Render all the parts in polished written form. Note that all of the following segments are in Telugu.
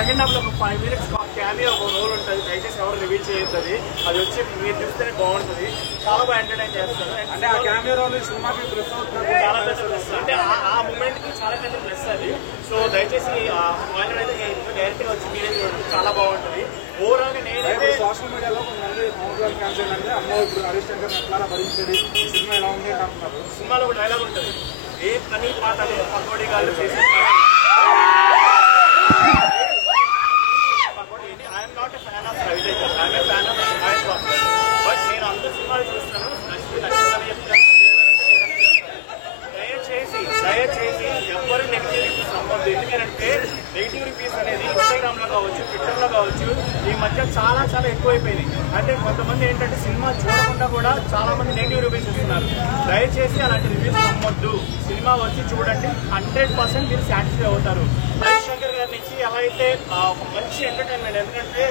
సెకండ్ హాఫ్ లో ఒక 5 minutes క్యామియో ఒక రోల్ ఉంటుంది. దయచేసి ఎవరు రివీల్ చేయొద్దు. అది వచ్చి మీరు చూస్తేనే బాగుంటుంది. చాలా బాగా ఎంటర్టైన్ చేస్తారు. అంటే ఆ క్యామియో రోల్ సినిమాకి ప్లస్ అవుతుంది. చాలా ప్లస్ అంటే ఆ మూమెంట్ కి చాలా పెద్ద ప్లస్ అది. సో దయచేసి డైరెక్ట్ గా వచ్చి మీరే చూడండి. చాలా బాగుంటుంది. ఓవరాల్ గా నేనైతే సోషల్ మీడియాలో కొంతమంది పవన్ ఫ్యాన్స్ ఏంటంటే అమ్మో ఇప్పుడు హరీష్ శంకర్ ఎట్లా భరించేది సినిమా ఎలా ఉంది అంటున్నారు. సినిమాలో ఒక డైలాగ్ ఉంటుంది, ఏ పని పాటలు పకోడీ గాళ్ళు చేసి I'm not a fan of Raviteja, I'm a fan of Mahesh Babu. But నేను అందరు సినిమాలు చూస్తున్నాను, నచ్చిందని చెప్తాను. దయచేసి ఎవరు నెగిటివిటీస్ నమ్మద్దు. ఎందుకంటే నెగిటివ్ రివ్యూస్ అనేది ఇన్స్టాగ్రామ్ లో కావచ్చు, ట్విట్టర్ లో కావచ్చు, ఈ మధ్య చాలా ఎక్కువైపోయింది. అంటే కొంతమంది ఏంటంటే సినిమా చూడకుండా కూడా చాలా మంది నెగిటివ్ రివ్యూస్ ఇస్తున్నారు. దయచేసి అలాంటి రివ్యూస్ నమ్మొద్దు. సినిమా వచ్చి చూడండి, 100% మీరు సాటిస్ఫై అవుతారు. హరీష్ శంకర్ గారి నుంచి ఎలా అయితే ఒక మంచి ఎంటర్టైన్మెంట్. ఎందుకంటే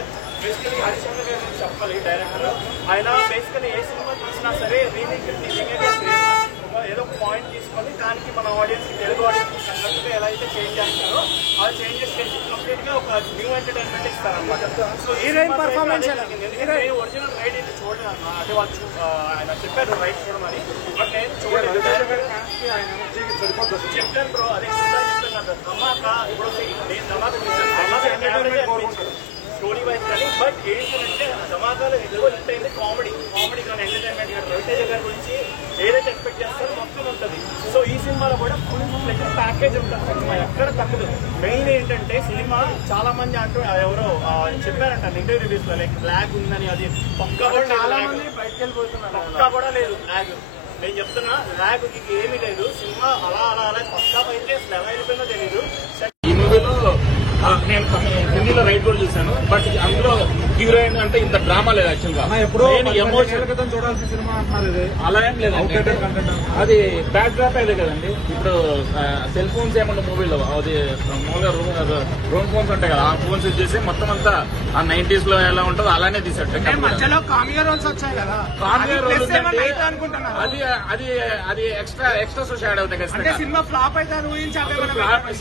బేసికలీ హరీష్ శంకర్ గారి నుంచి చెప్పాలి డైరెక్టర్. ఆయన బేసికలీ ఏ సినిమా తీసినా సరే రీమేక్ ఏదో ఒక పాయింట్ తీసుకొని దానికి మన ఆడియన్స్ తెలుగు ఆడియన్స్ కి తగ్గట్టుగా ఎలా అయితే చేంజ్ చేస్తారో ఆ చేంజెస్ చేసి కంప్లీట్ గా ఒక న్యూ ఎంటర్టైన్మెంట్ ఇస్తారన్నమాట. సో ఒరిజినల్ రైడ్ అయితే చూడలేదు అన్న. అంటే వాళ్ళు ఆయన చెప్పారు రైడ్ చూడమని, బట్ నేను చూడలేదు. చెప్పాను బ్రో, అదే చెప్తాను కదా ధమాకా. ఇప్పుడు నేను ధమాకా చూసాను స్టోరీ వైజ్ కానీ, బట్ ఏంటంటే ధమాకాలో ఎక్కువ హిట్ అయింది కామెడీ కానీ ఎంటర్టైన్మెంట్ కానీ. రవితేజ గారి గురించి ఏదైతే ఎక్స్పెక్ట్ చేస్తారో మొత్తం ఉంటుంది. సో ఈ సినిమాలో కూడా ఫుల్ ప్యాకేజ్ ఉంటుంది. సినిమా ఎక్కడ తగ్గదు. మెయిన్ ఏంటంటే సినిమా చాలా మంది అంటూ ఎవరో చెప్పారంట నెగిటివ్ రివ్యూస్ లో, లైక్ బ్లాక్ ఉందని. అది పక్కా కూడా బయటకు వెళ్ళిపోతున్నారు. పక్కా కూడా లేదు బ్లాక్. నేను చెప్తున్నా బ్లాక్ ఏమీ లేదు. సినిమా అలా పక్కా అయితే అసలు ఎలా వెళ్ళిపోయిందో తెలీదు. ఈ మూవీలో నేను హిందీలో రైట్ కూడా చూశాను, బట్ అందులో హీరోయిన్ అంటే ఇంత డ్రామా లేదు. యాక్చువల్ గా ఎమోషన్ చూడాల్సిన సినిమా అంటున్నారు. అలా ఏం లేదు, అది బ్యాక్ డ్రాప్ అదే కదండి. ఇప్పుడు సెల్ ఫోన్స్ ఏమన్నా మూవీలో అది మామూలుగా రూమ్ ఫోన్స్ ఉంటాయి కదా, ఆ ఫోన్స్ ఇచ్చేసి మొత్తం అంతా ఆ 90s లో ఎలా ఉంటుందో అలానే తీసాడు. కామియో రోల్స్ వచ్చాయి కదా, కామియో రోల్స్ అది ఎక్స్ట్రా సోషల్ యాడ్ అవుతాయి కదా. సినిమా ఫ్లాప్ అయితే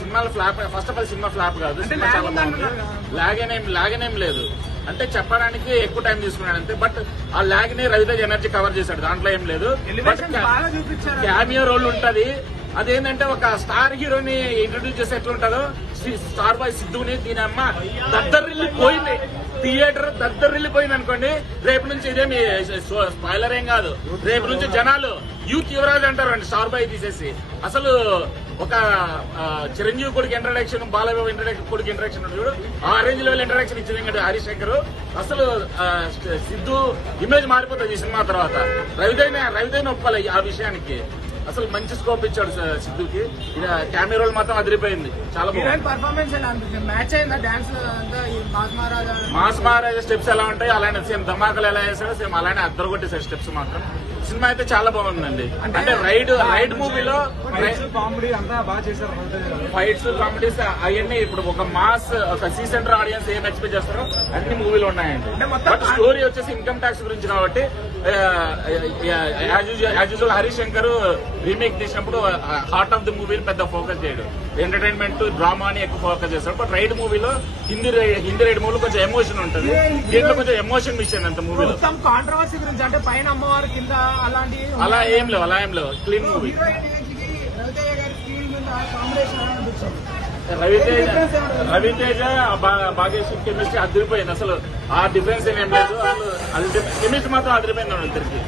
సినిమాలో flop. First of all cinema flop కాదు, సినిమా చాలా బాగుంది. లాగనేం లేదు అంటే చెప్పడానికి ఎక్కువ టైం తీసుకున్నాడు అంతే. బట్ ఆ లాగ్ ని రవితేజ ఎనర్జీ కవర్ చేశాడు, దాంట్లో ఏం లేదు. క్యామియో రోల్ ఉంటది. అదేంటంటే ఒక స్టార్ హీరోని ఇంట్రొడ్యూస్ చేస్తే ఎట్లుంటుందో, స్టార్ బాయ్ సిద్ధుని దీని అమ్మ దద్దరిల్లిపోయింది. థియేటర్ దద్దరిల్లిపోయింది అనుకోండి. రేపు నుంచి ఇదేమి స్పాయిలర్ ఏం కాదు, రేపు నుంచి జనాలు యూత్ యువరాజ్ అంటారు అండి స్టార్ బాయ్ తీసేసి. అసలు ఒక చిరంజీవి కొడుకు ఇంట్రడక్షన్, బాలబాబు కొడుకు ఇంట్రడక్షన్ చూడు, ఆ రేంజ్ లెవెల్ ఇంట్రడక్షన్ ఇచ్చింది హరీష్ శంకర్. అసలు సిద్ధు ఇమేజ్ మారిపోతుంది ఈ సినిమా తర్వాత. రవితేజ ఒప్పుకోలే ఆ విషయానికి. అసలు మంచి స్కోప్ ఇచ్చాడు సిద్ధుకి. కెమెరా రోల్ మాత్రం అదిరిపోయింది, చాలా బాగుంది. పర్ఫార్మెన్స్ మ్యాచ్ అయిందా డాన్స్? మాస్ మహారాజా స్టెప్స్ ఎలా ఉంటాయి అలానే సేమ్ ధమాకలు ఎలా వేసాడో సేమ్ అలానే అద్దరు కొట్టేసాడు స్టెప్స్ మాత్రం. సినిమా అయితే చాలా బాగుందండి. అంటే రైడ్ మూవీలో కామెడీ అంతా బాగా చేశారు. ఫైట్స్ కామెడీస్ అవన్నీ ఇప్పుడు ఒక మాస్ ఒక సీ సెంటర్ ఆడియన్స్ ఏం ఎక్స్పెక్ట్ చేస్తారో అన్ని మూవీలు ఉన్నాయండి. బట్ స్టోరీ వచ్చేసి ఇన్కమ్ ట్యాక్స్ గురించి కాబట్టి as usual Harish Shankar remake తీసినప్పుడు హార్ట్ ఆఫ్ ది మూవీ పెద్ద ఫోకస్ చేయడు, ఎంటర్టైన్మెంట్ డ్రామా అని ఎక్కువ ఫోకస్ చేస్తాడు. బట్ రైడ్ మూవీలో హిందీ రైడ్ మూవీలో కొంచెం ఎమోషన్ ఉంటుంది, దీంట్లో కొంచెం ఎమోషన్ మిస్ అయింది అంత మూవీలో. కాంట్రవర్సీ గురించి అంటే పైన అమ్మవారి కింద అలా ఏం లేవు clean movie. Raviteja Bhagyashree chemistry అదిరిపోయింది. అసలు ఆ డిఫరెన్స్ ఏం లేదు, అసలు కెమిస్ట్రీ మాత్రం అదిరిపోయింది ఇద్దరికి.